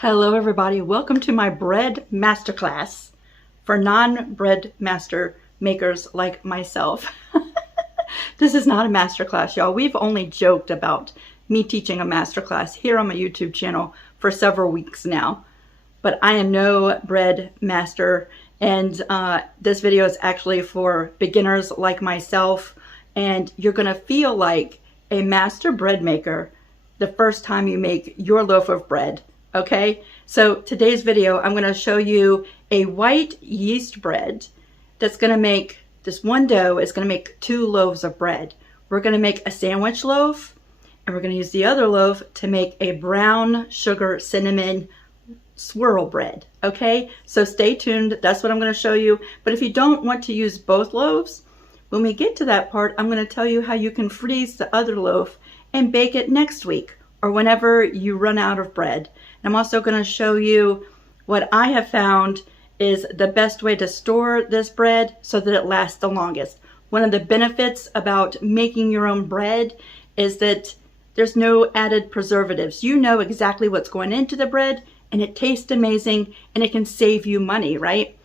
Hello everybody, welcome to my bread masterclass for non-bread master makers like myself. This is not a masterclass, y'all. We've only joked about me teaching a masterclass here on my YouTube channel for several weeks now, but I am no bread master, and this video is actually for beginners like myself, and you're gonna feel like a master bread maker the first time you make your loaf of bread. Okay, so today's video, I'm going to show you a white yeast bread that's going to make, this one dough is going to make 2 loaves of bread. We're going to make a sandwich loaf, and we're going to use the other loaf to make a brown sugar cinnamon swirl bread. Okay, so stay tuned. That's what I'm going to show you. But if you don't want to use both loaves, when we get to that part, I'm going to tell you how you can freeze the other loaf and bake it next week or whenever you run out of bread. I'm also going to show you what I have found is the best way to store this bread so that it lasts the longest. One of the benefits about making your own bread is that there's no added preservatives. You know exactly what's going into the bread, and it tastes amazing, and it can save you money, right?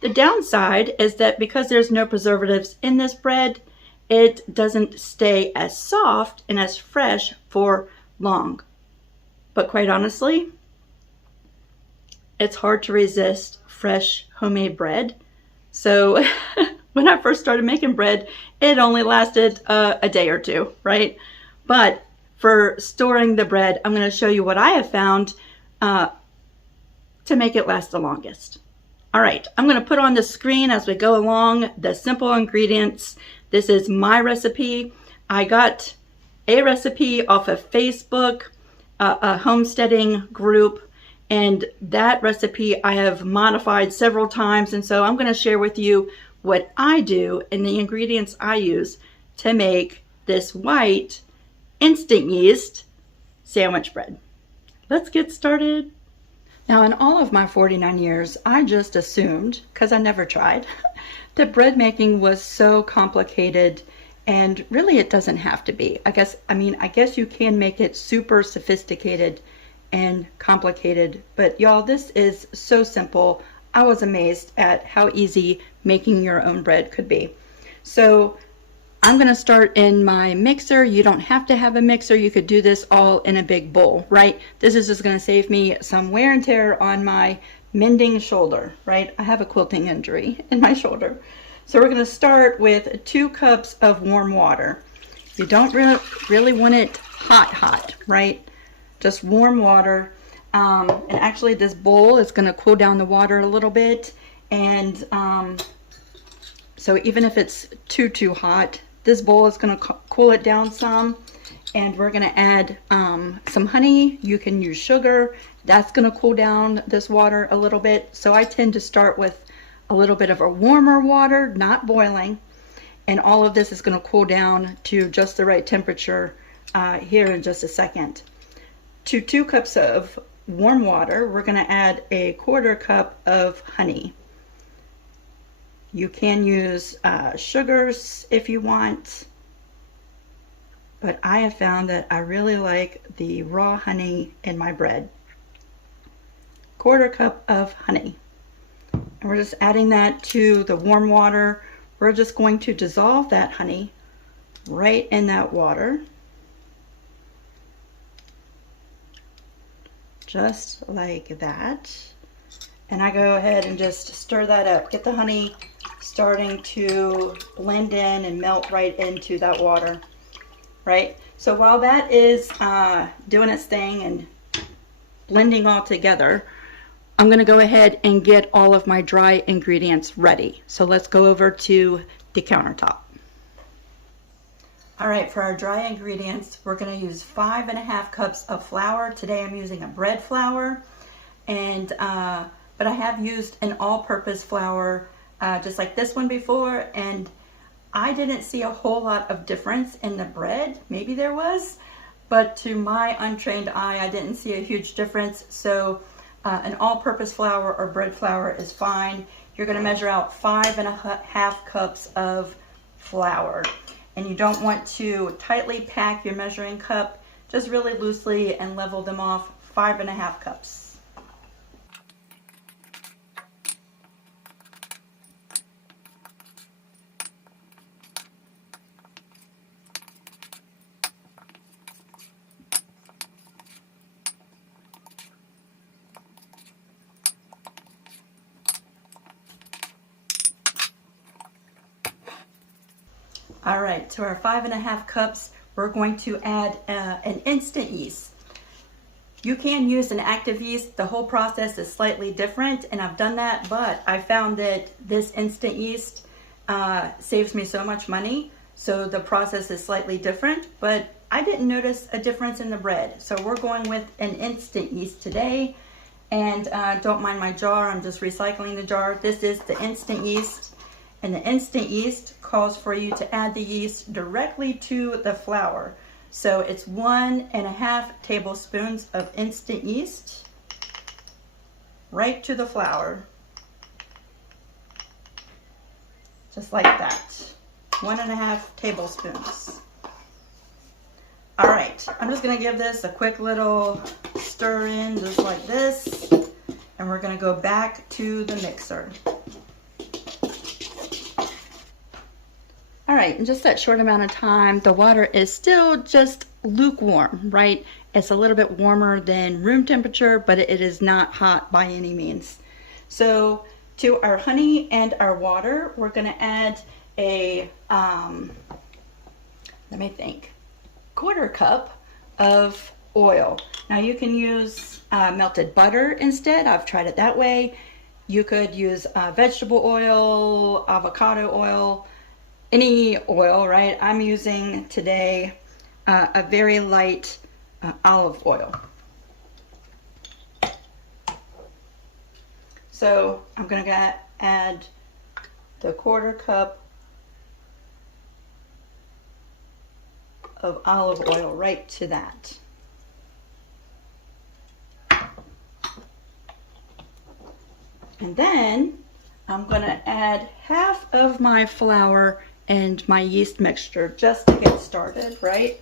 The downside is that because there's no preservatives in this bread, it doesn't stay as soft and as fresh for long. But quite honestly, it's hard to resist fresh homemade bread. So when I first started making bread, it only lasted a day or two, right? But for storing the bread, I'm going to show you what I have found to make it last the longest. All right, I'm going to put on the screen as we go along the simple ingredients. This is my recipe. I got a recipe off of Facebook, a homesteading group, and that recipe I have modified several times, and so I'm going to share with you what I do and the ingredients I use to make this white instant yeast sandwich bread. Let's get started. Now, in all of my 49 years, I just assumed, because I never tried, that bread making was so complicated, and really it doesn't have to be. I guess you can make it super sophisticated and complicated, but y'all, this is so simple. I was amazed at how easy making your own bread could be. So I'm going to start in my mixer. You don't have to have a mixer. You could do this all in a big bowl, right? This is just going to save me some wear and tear on my mending shoulder, right? I have a quilting injury in my shoulder. So we're going to start with 2 cups of warm water. You don't really want it hot, right? Just warm water. And actually this bowl is going to cool down the water a little bit. And so even if it's too hot, this bowl is going to cool it down some. And we're going to add some honey. You can use sugar. That's going to cool down this water a little bit. So I tend to start with a little bit of a warmer water, not boiling. And all of this is going to cool down to just the right temperature here in just a second. To 2 cups of warm water, we're going to add a 1/4 cup of honey. You can use sugars if you want, but I have found that I really like the raw honey in my bread. 1/4 cup of honey. And we're just adding that to the warm water. We're just going to dissolve that honey right in that water. Just like that. And I go ahead and just stir that up. Get the honey starting to blend in and melt right into that water, right? So while that is doing its thing and blending all together, I'm going to go ahead and get all of my dry ingredients ready. So let's go over to the countertop. All right, for our dry ingredients, we're going to use 5½ cups of flour. Today I'm using a bread flour, and but I have used an all-purpose flour just like this one before, and I didn't see a whole lot of difference in the bread. Maybe there was, but to my untrained eye, I didn't see a huge difference. So an all-purpose flour or bread flour is fine. You're going to measure out 5½ cups of flour. And you don't want to tightly pack your measuring cup, just really loosely and level them off. 5½ cups. All right, to our 5½ cups, we're going to add an instant yeast. You can use an active yeast. The whole process is slightly different, and I've done that, but I found that this instant yeast saves me so much money. So the process is slightly different, but I didn't notice a difference in the bread. So we're going with an instant yeast today. And don't mind my jar, I'm just recycling the jar. This is the instant yeast. And the instant yeast calls for you to add the yeast directly to the flour. So it's 1½ tablespoons of instant yeast right to the flour. Just like that. 1½ tablespoons. All right, I'm just gonna give this a quick little stir in just like this. And we're gonna go back to the mixer. All right, in just that short amount of time, the water is still just lukewarm, right? It's a little bit warmer than room temperature, but it is not hot by any means. So to our honey and our water, we're gonna add a, let me think, 1/4 cup of oil. Now you can use melted butter instead. I've tried it that way. You could use vegetable oil, avocado oil, any oil, right? I'm using today a very light olive oil. So I'm gonna add the 1/4 cup of olive oil right to that. And then I'm gonna add half of my flour and my yeast mixture just to get started, right?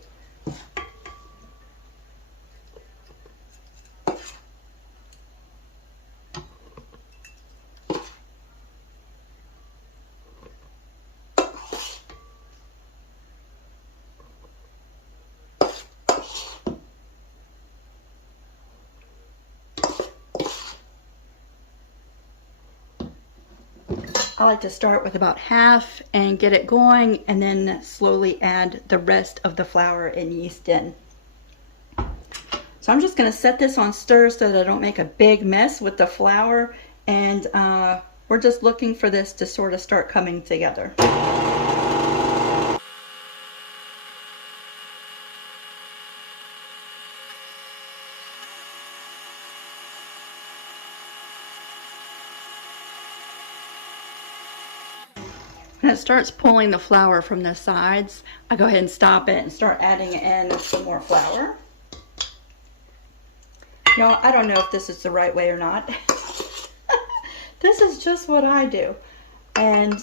I like to start with about half and get it going, and then slowly add the rest of the flour and yeast in. So I'm just going to set this on stir so that I don't make a big mess with the flour, and we're just looking for this to sort of start coming together. When it starts pulling the flour from the sides, I go ahead and stop it and start adding in some more flour. Y'all, I don't know if this is the right way or not. This is just what I do. And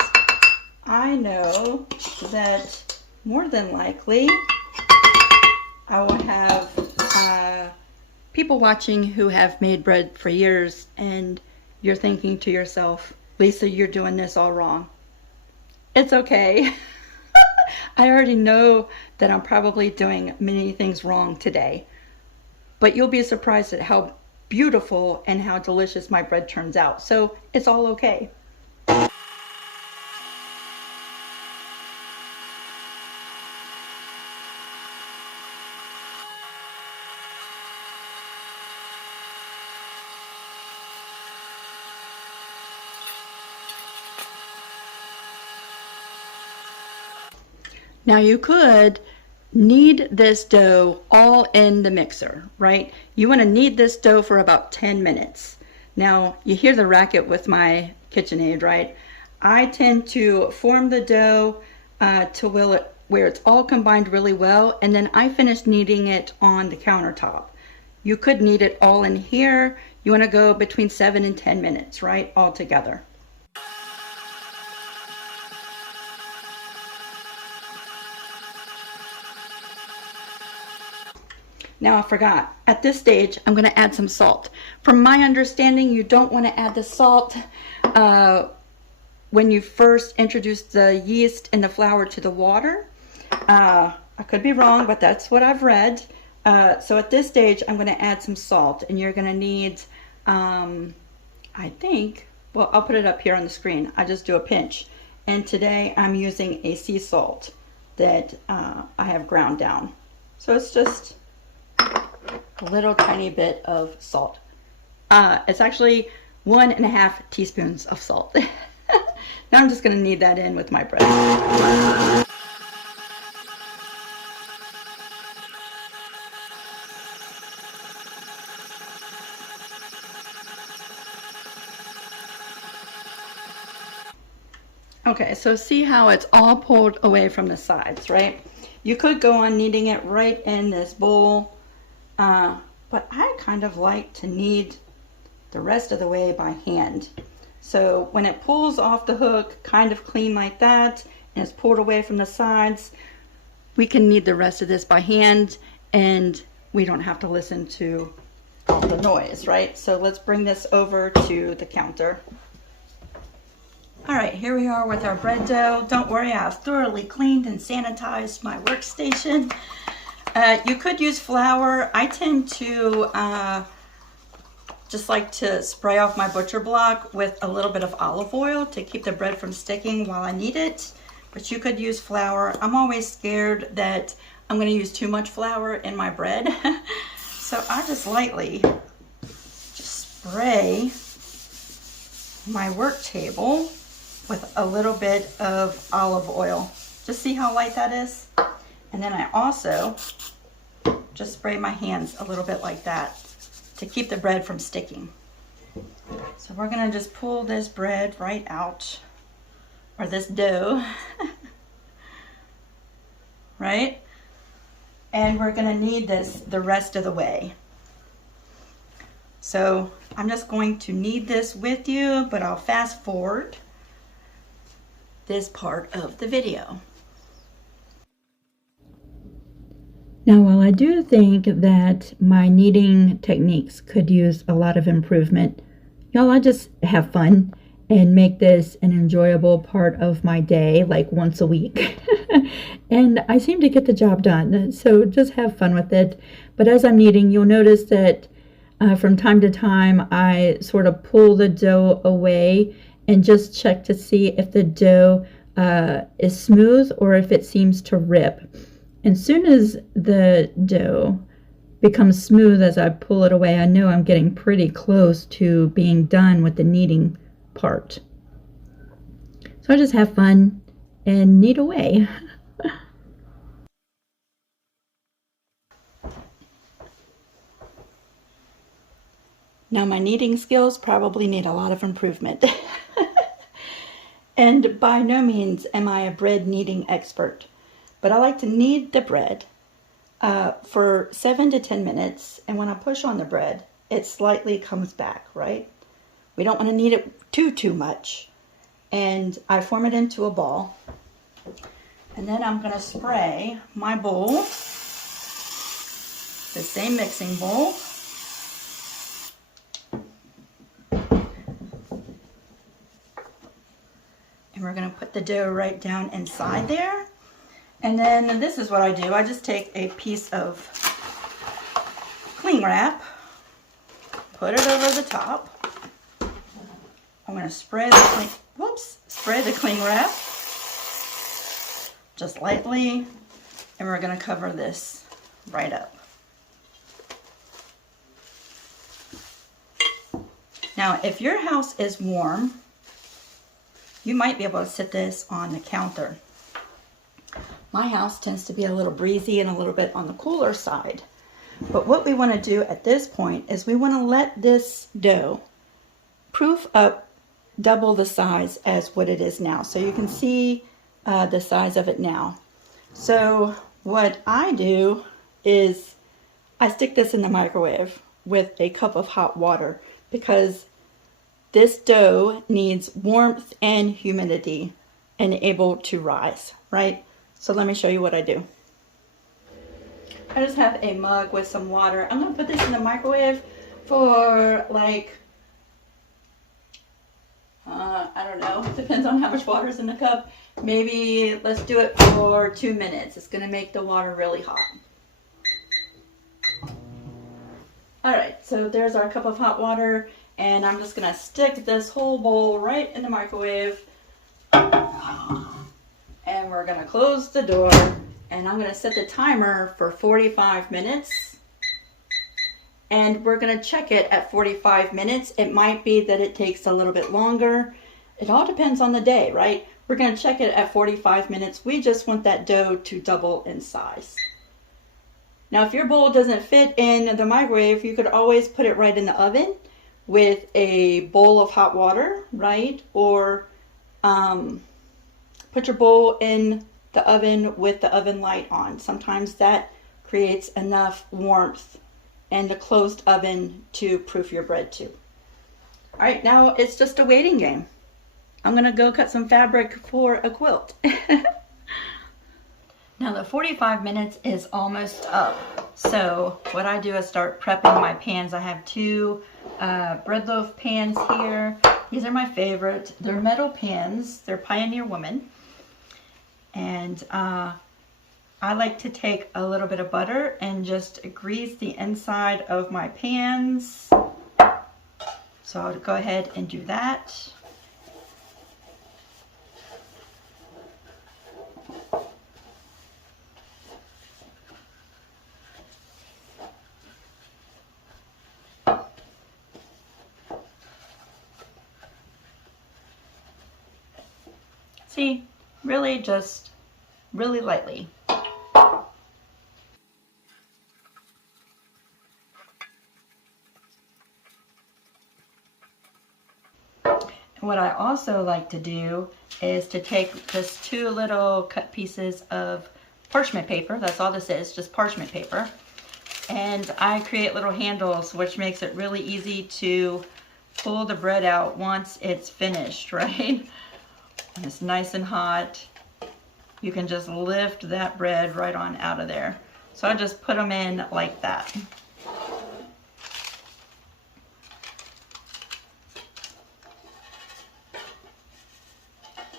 I know that more than likely I will have people watching who have made bread for years, and you're thinking to yourself, Lisa, you're doing this all wrong. It's okay. I already know that I'm probably doing many things wrong today, but you'll be surprised at how beautiful and how delicious my bread turns out. So it's all okay. Now you could knead this dough all in the mixer, right? You want to knead this dough for about 10 minutes. Now you hear the racket with my Kitchaid, right? I tend to form the dough to where it's all combined really well, and then I finish kneading it on the countertop. You could knead it all in here. You want to go between 7 and 10 minutes, right? All together. Now I forgot, at this stage, I'm gonna add some salt. From my understanding, you don't wanna add the salt when you first introduce the yeast and the flour to the water. I could be wrong, but that's what I've read. So at this stage, I'm gonna add some salt, and you're gonna need, I think, well, I'll put it up here on the screen. I just do a pinch. And today I'm using a sea salt. that I have ground down. So it's just a little tiny bit of salt. It's actually 1.5 teaspoons of salt. Now I'm just going to knead that in with my bread. Okay, so see how it's all pulled away from the sides, right? You could go on kneading it right in this bowl, but I kind of like to knead the rest of the way by hand. So when it pulls off the hook kind of clean like that, and it's pulled away from the sides, we can knead the rest of this by hand, and we don't have to listen to all the noise, right? So let's bring this over to the counter. All right, here we are with our bread dough. Don't worry, I've thoroughly cleaned and sanitized my workstation. You could use flour. I tend to just like to spray off my butcher block with a little bit of olive oil to keep the bread from sticking while I knead it. But you could use flour. I'm always scared that I'm going to use too much flour in my bread. So I just lightly just spray my work table with a little bit of olive oil. Just see how light that is? And then I also just spray my hands a little bit like that to keep the bread from sticking. So we're gonna just pull this bread right out, or this dough, right? And we're gonna knead this the rest of the way. So I'm just going to knead this with you, but I'll fast forward this part of the video. Now, while I do think that my kneading techniques could use a lot of improvement, y'all, I just have fun and make this an enjoyable part of my day, like once a week. And I seem to get the job done, so just have fun with it. But as I'm kneading, you'll notice that from time to time, I sort of pull the dough away and just check to see if the dough is smooth or if it seems to rip. As soon as the dough becomes smooth as I pull it away, I know I'm getting pretty close to being done with the kneading part. So I just have fun and knead away. Now my kneading skills probably need a lot of improvement. And by no means am I a bread kneading expert, but I like to knead the bread for 7 to 10 minutes, and when I push on the bread, it slightly comes back, right? We don't want to knead it too much. And I form it into a ball, and then I'm going to spray my bowl, the same mixing bowl, and we're going to put the dough right down inside there. And then this is what I do. I just take a piece of cling wrap, put it over the top. I'm going to spray the cling wrap just lightly, and we're going to cover this right up. Now, if your house is warm, you might be able to sit this on the counter. My house tends to be a little breezy and a little bit on the cooler side. But what we want to do at this point is we want to let this dough proof up double the size as what it is now. So you can see the size of it now. So what I do is I stick this in the microwave with a cup of hot water, because this dough needs warmth and humidity and able to rise, right? So let me show you what I do. I just have a mug with some water. I'm going to put this in the microwave for like, I don't know, depends on how much water is in the cup. Maybe let's do it for 2 minutes. It's going to make the water really hot. All right, so there's our cup of hot water, and I'm just going to stick this whole bowl right in the microwave. And we're gonna close the door, and I'm gonna set the timer for 45 minutes. And we're gonna check it at 45 minutes. It might be that it takes a little bit longer. It all depends on the day, right? We're gonna check it at 45 minutes. We just want that dough to double in size. Now, if your bowl doesn't fit in the microwave, you could always put it right in the oven with a bowl of hot water, right? Or put your bowl in the oven with the oven light on. Sometimes that creates enough warmth in the closed oven to proof your bread too. All right, now it's just a waiting game. I'm gonna go cut some fabric for a quilt. Now the 45 minutes is almost up. So what I do is start prepping my pans. I have two bread loaf pans here. These are my favorite. They're metal pans. They're Pioneer Woman. And I like to take a little bit of butter and just grease the inside of my pans. So I'll go ahead and do that. See, really just really lightly. And what I also like to do is to take just two little cut pieces of parchment paper. That's all this is, just parchment paper. And I create little handles, which makes it really easy to pull the bread out once it's finished, right? And it's nice and hot. You can just lift that bread right on out of there. So I just put them in like that.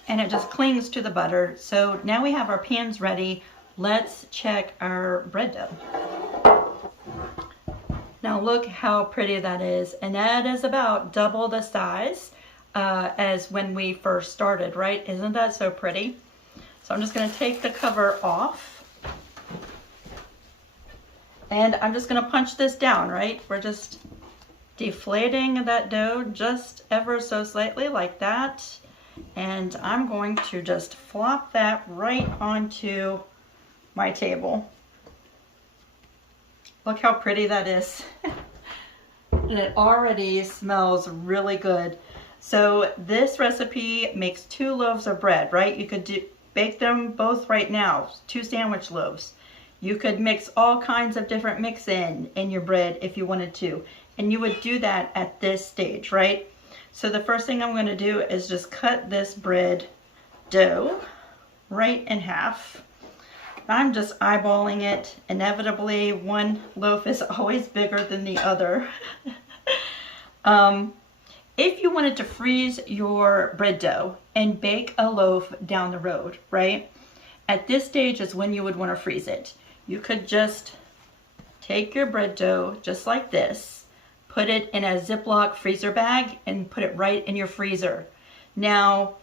And it just clings to the butter. So now we have our pans ready. Let's check our bread dough. Now look how pretty that is. And that is about double the size as when we first started, right? Isn't that so pretty? So I'm just gonna take the cover off. And I'm just gonna punch this down, right? We're just deflating that dough just ever so slightly like that. And I'm going to just flop that right onto my table. Look how pretty that is. And it already smells really good. So this recipe makes 2 loaves of bread, right? You could bake them both right now, 2 sandwich loaves. You could mix all kinds of different mix in your bread if you wanted to. And you would do that at this stage, right? So the first thing I'm going to do is just cut this bread dough right in half. I'm just eyeballing it. Inevitably, one loaf is always bigger than the other. If you wanted to freeze your bread dough and bake a loaf down the road, right? At this stage is when you would want to freeze it. You could just take your bread dough just like this, put it in a Ziploc freezer bag and put it right in your freezer. Now,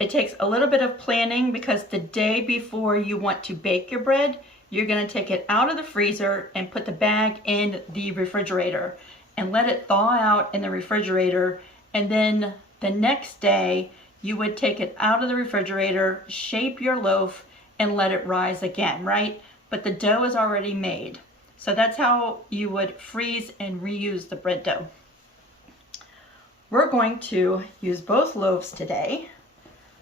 it takes a little bit of planning because the day before you want to bake your bread, you're going to take it out of the freezer and put the bag in the refrigerator and let it thaw out in the refrigerator. And then the next day, you would take it out of the refrigerator, shape your loaf, and let it rise again, right? But the dough is already made. So that's how you would freeze and reuse the bread dough. We're going to use both loaves today.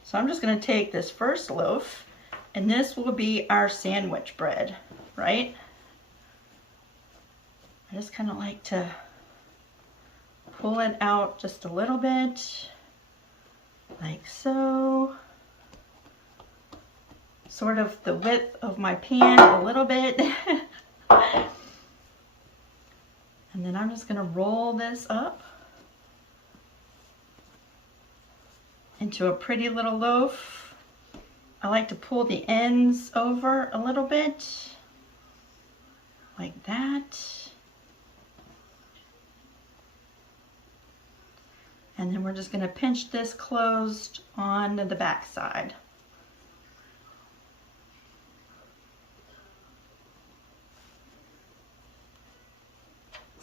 So I'm just going to take this first loaf, and this will be our sandwich bread, right? I just kind of like to pull it out just a little bit, like so. Sort of the width of my pan a little bit. And then I'm just going to roll this up into a pretty little loaf. I like to pull the ends over a little bit, like that. And then we're just going to pinch this closed on the back side.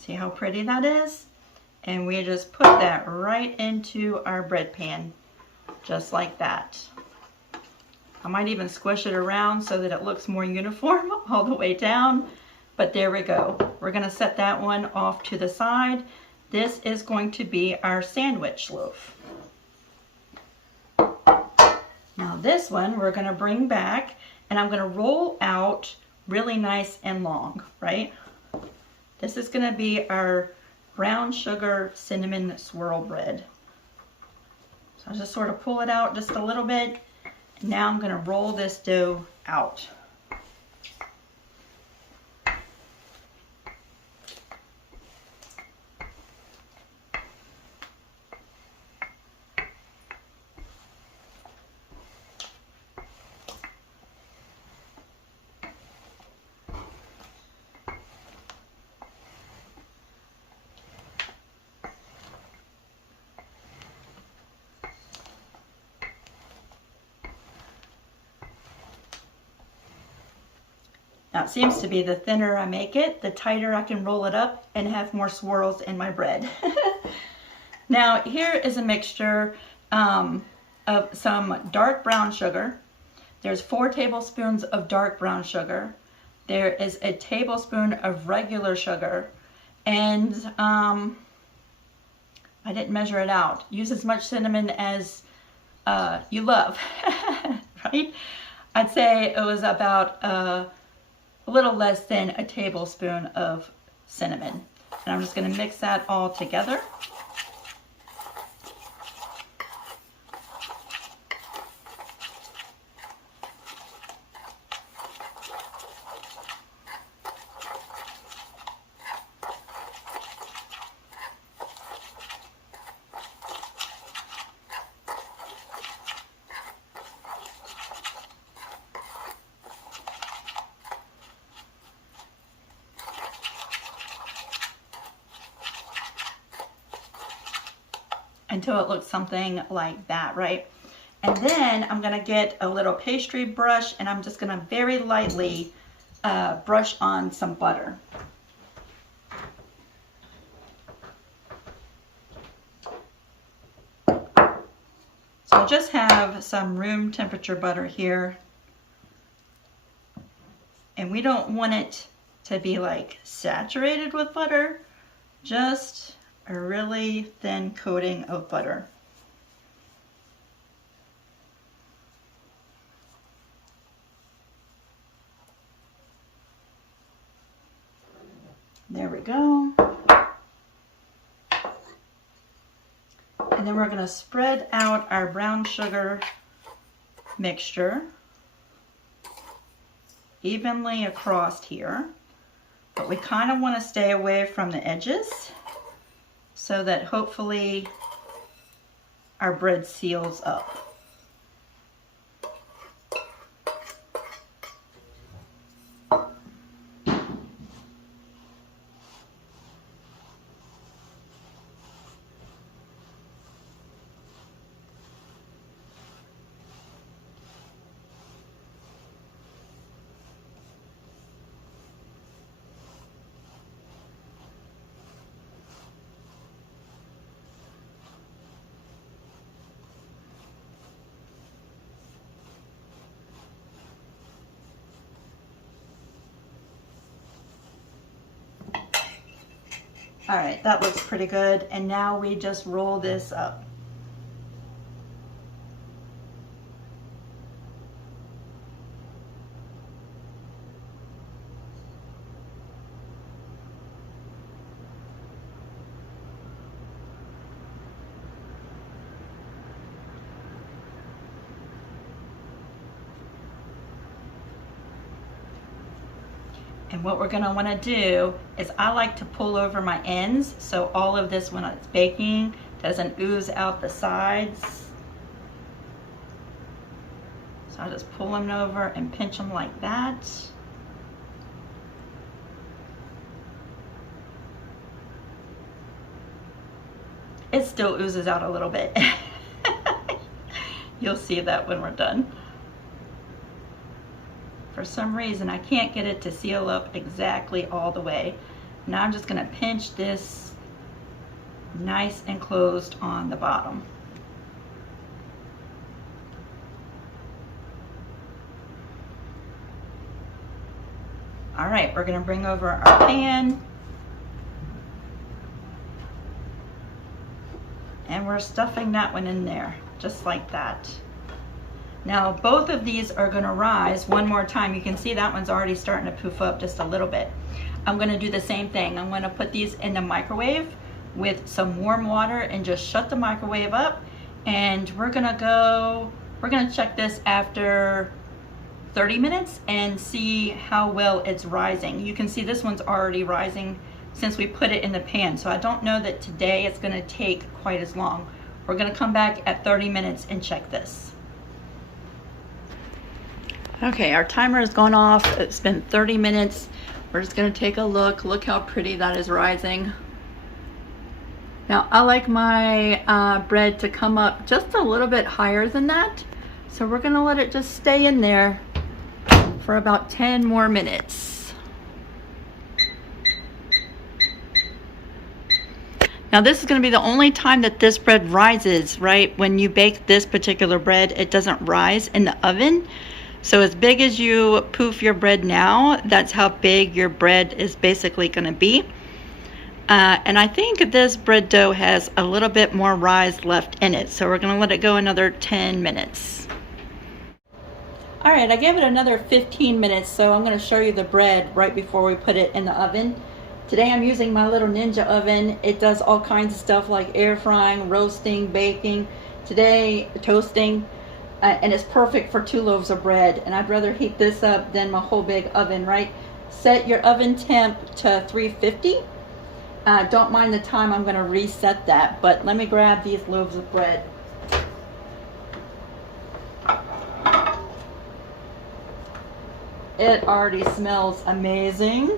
See how pretty that is? And we just put that right into our bread pan, just like that. I might even squish it around so that it looks more uniform all the way down. But there we go. We're going to set that one off to the side. This is going to be our sandwich loaf. Now this one we're going to bring back, and I'm going to roll out really nice and long, right? This is going to be our brown sugar cinnamon swirl bread. So I'll just sort of pull it out just a little bit. Now I'm going to roll this dough out. Now it seems to be the thinner I make it, the tighter I can roll it up and have more swirls in my bread. Now here is a mixture of some dark brown sugar. There's 4 tablespoons of dark brown sugar. There is a tablespoon of regular sugar, and I didn't measure it out. Use as much cinnamon as you love, right? I'd say it was about a little less than a tablespoon of cinnamon. And I'm just going to mix that all together. Until it looks something like that, right? And then I'm gonna get a little pastry brush, and I'm just gonna very lightly brush on some butter. So I just have some room temperature butter here, and we don't want it to be like saturated with butter, just a really thin coating of butter. There we go. And then we're going to spread out our brown sugar mixture evenly across here, but we kind of want to stay away from the edges, so that hopefully our bread seals up. All right, that looks pretty good. And now we just roll this up. And what we're going to want to do is, I like to pull over my ends so all of this, when it's baking, doesn't ooze out the sides. So I just pull them over and pinch them like that. It still oozes out a little bit. You'll see that when we're done. For some reason, I can't get it to seal up exactly all the way. Now I'm just going to pinch this nice and closed on the bottom. All right, we're going to bring over our pan. And we're stuffing that one in there, just like that. Now both of these are going to rise one more time. You can see that one's already starting to poof up just a little bit. I'm going to do the same thing. I'm going to put these in the microwave with some warm water and just shut the microwave up. And we're going to check this after 30 minutes and see how well it's rising. You can see this one's already rising since we put it in the pan. So I don't know that today it's going to take quite as long. We're going to come back at 30 minutes and check this. Okay, our timer has gone off. It's been 30 minutes. We're just going to take a look. Look how pretty that is rising. Now I like my bread to come up just a little bit higher than that. So we're going to let it just stay in there for about 10 more minutes. Now this is going to be the only time that this bread rises, right? When you bake this particular bread, it doesn't rise in the oven. So as big as you poof your bread now, that's how big your bread is basically going to be. And I think this bread dough has a little bit more rise left in it. So we're going to let it go another 10 minutes. All right, I gave it another 15 minutes. So I'm going to show you the bread right before we put it in the oven. Today I'm using my little Ninja oven. It does all kinds of stuff like air frying, roasting, baking. Today, toasting. And it's perfect for 2 loaves of bread. And I'd rather heat this up than my whole big oven, right? Set your oven temp to 350. Don't mind the time, I'm going to reset that. But let me grab these loaves of bread. It already smells amazing.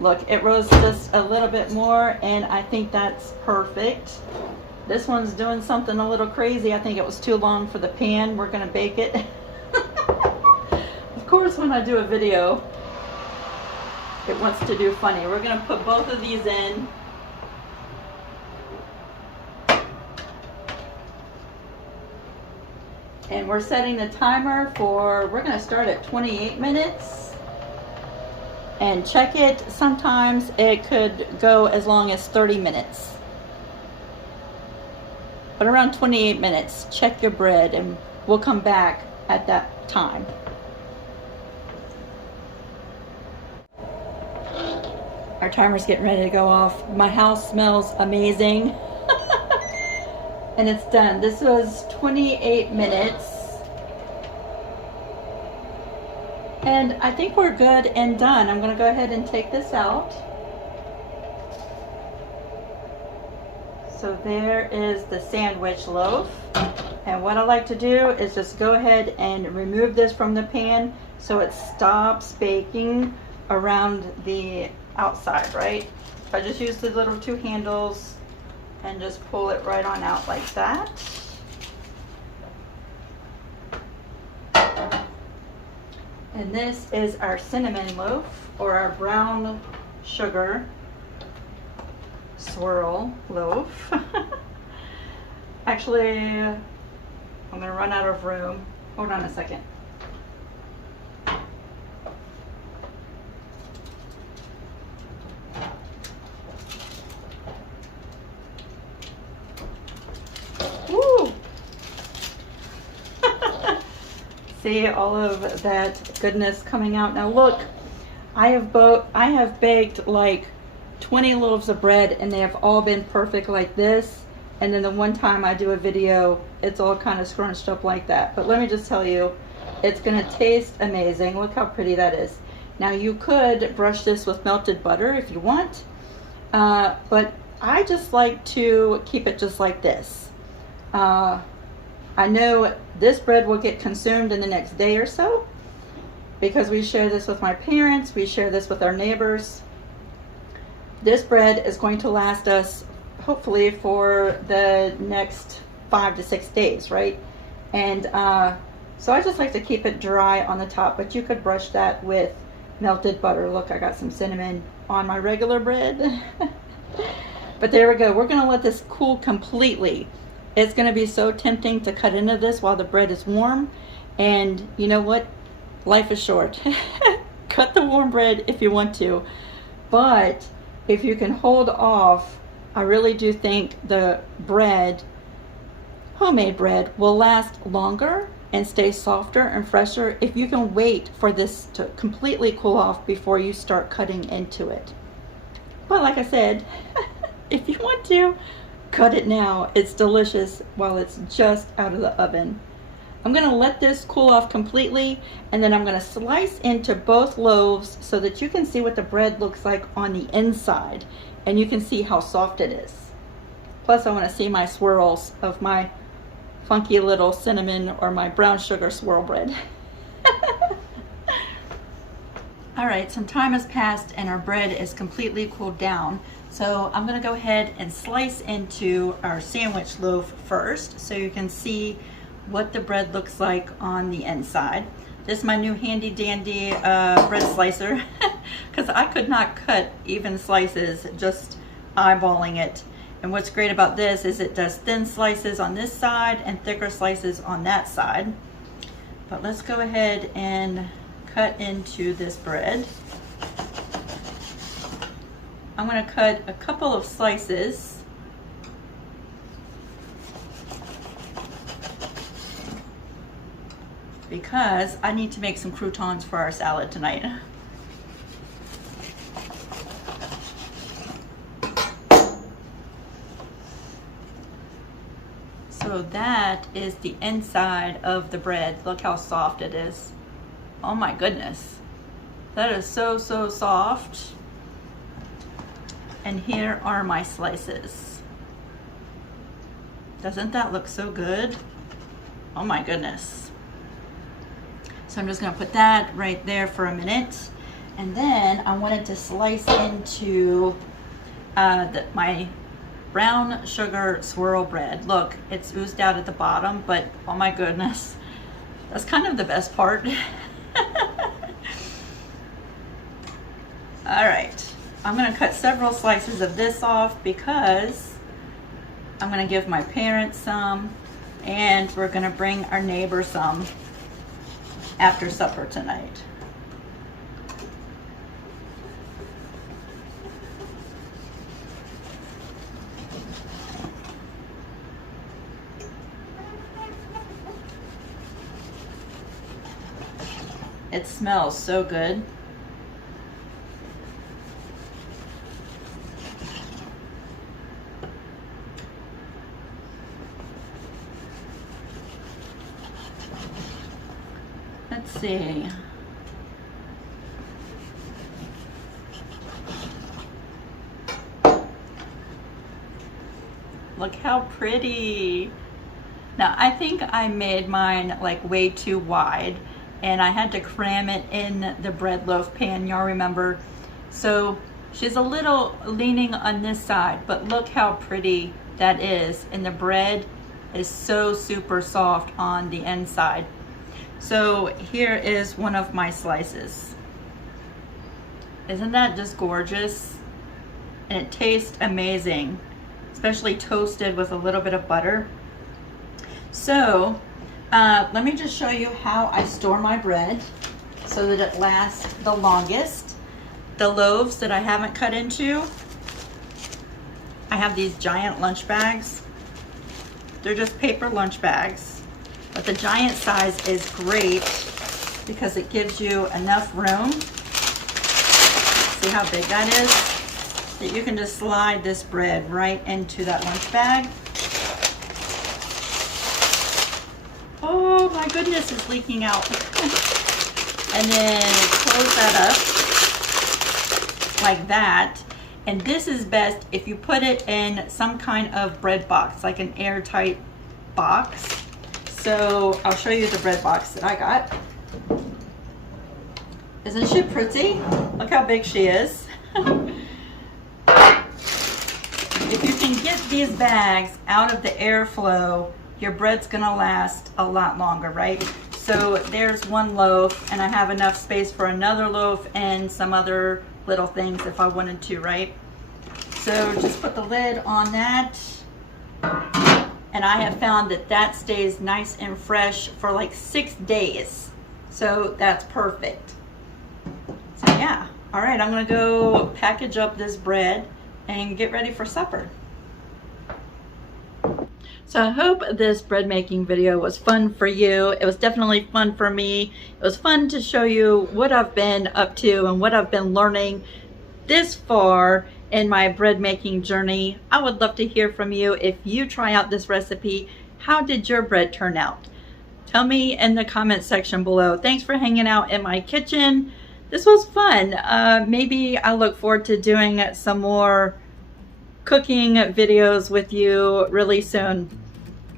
Look, it rose just a little bit more, and I think that's perfect. This one's doing something a little crazy. I think it was too long for the pan. We're gonna bake it. Of course, when I do a video, it wants to do funny. We're gonna put both of these in. And we're setting the timer for, we're gonna start at 28 minutes. And check it. Sometimes it could go as long as 30 minutes. But around 28 minutes, check your bread and we'll come back at that time. Our timer's getting ready to go off. My house smells amazing. And it's done. This was 28 minutes. And I think we're good and done. I'm gonna go ahead and take this out. So there is the sandwich loaf. And what I like to do is just go ahead and remove this from the pan so it stops baking around the outside, right? I just use the little 2 handles and just pull it right on out like that. And this is our cinnamon loaf, or our brown sugar swirl loaf. Actually, I'm gonna run out of room. Hold on a second. Woo! See all of that goodness coming out. Now look, I have baked like 20 loaves of bread and they have all been perfect like this. And then the one time I do a video, it's all kind of scrunched up like that. But let me just tell you, it's gonna taste amazing. Look how pretty that is. Now you could brush this with melted butter if you want, but I just like to keep it just like this. I know this bread will get consumed in the next day or so because we share this with my parents, we share this with our neighbors. This bread is going to last us hopefully for the next 5 to 6 days, right? And so I just like to keep it dry on the top, but you could brush that with melted butter. Look, I got some cinnamon on my regular bread. But there we go. We're gonna let this cool completely. It's gonna be so tempting to cut into this while the bread is warm. And you know what? Life is short. Cut the warm bread if you want to. But if you can hold off, I really do think the bread, homemade bread, will last longer and stay softer and fresher if you can wait for this to completely cool off before you start cutting into it. But like I said, if you want to, cut it now. It's delicious while it's just out of the oven. I'm gonna let this cool off completely, and then I'm gonna slice into both loaves so that you can see what the bread looks like on the inside, and you can see how soft it is. Plus I wanna see my swirls of my funky little cinnamon or my brown sugar swirl bread. All right, some time has passed and our bread is completely cooled down. So I'm gonna go ahead and slice into our sandwich loaf first so you can see what the bread looks like on the inside. This is my new handy dandy bread slicer because I could not cut even slices just eyeballing it. And what's great about this is it does thin slices on this side and thicker slices on that side. But let's go ahead and cut into this bread. I'm going to cut a couple of slices. Because I need to make some croutons for our salad tonight. So that is the inside of the bread. Look how soft it is. Oh my goodness. That is so soft. And here are my slices. Doesn't that look so good? Oh my goodness. So I'm just gonna put that right there for a minute. And then I wanted to slice into my brown sugar swirl bread. Look, it's oozed out at the bottom, but oh my goodness, that's kind of the best part. All right, I'm gonna cut several slices of this off because I'm gonna give my parents some, and we're gonna bring our neighbor some after supper tonight. It smells so good. Let's see. Look how pretty. Now I think I made mine like way too wide, and I had to cram it in the bread loaf pan, y'all remember. So she's a little leaning on this side, but look how pretty that is. And the bread is so super soft on the inside. So here is one of my slices. Isn't that just gorgeous? And it tastes amazing, especially toasted with a little bit of butter. So let me just show you how I store my bread so that it lasts the longest. The loaves that I haven't cut into, I have these giant lunch bags. They're just paper lunch bags, but the giant size is great because it gives you enough room. See how big that is? That you can just slide this bread right into that lunch bag. Oh my goodness, it's leaking out. And then close that up like that. And this is best if you put it in some kind of bread box, like an airtight box. So I'll show you the bread box that I got. Isn't she pretty? Look how big she is. If you can get these bags out of the airflow, your bread's gonna last a lot longer, right? So there's one loaf, and I have enough space for another loaf and some other little things if I wanted to, right? So just put the lid on that. And I have found that that stays nice and fresh for like 6 days. So that's perfect. So yeah, all right, I'm gonna go package up this bread and get ready for supper. So I hope this bread making video was fun for you. It was definitely fun for me. It was fun to show you what I've been up to and what I've been learning this far in my bread making journey. I would love to hear from you. If you try out this recipe, how did your bread turn out? Tell me in the comment section below. Thanks for hanging out in my kitchen. This was fun. Maybe I look forward to doing some more cooking videos with you really soon.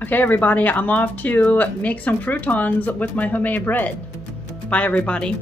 Okay, everybody, I'm off to make some croutons with my homemade bread. Bye, everybody.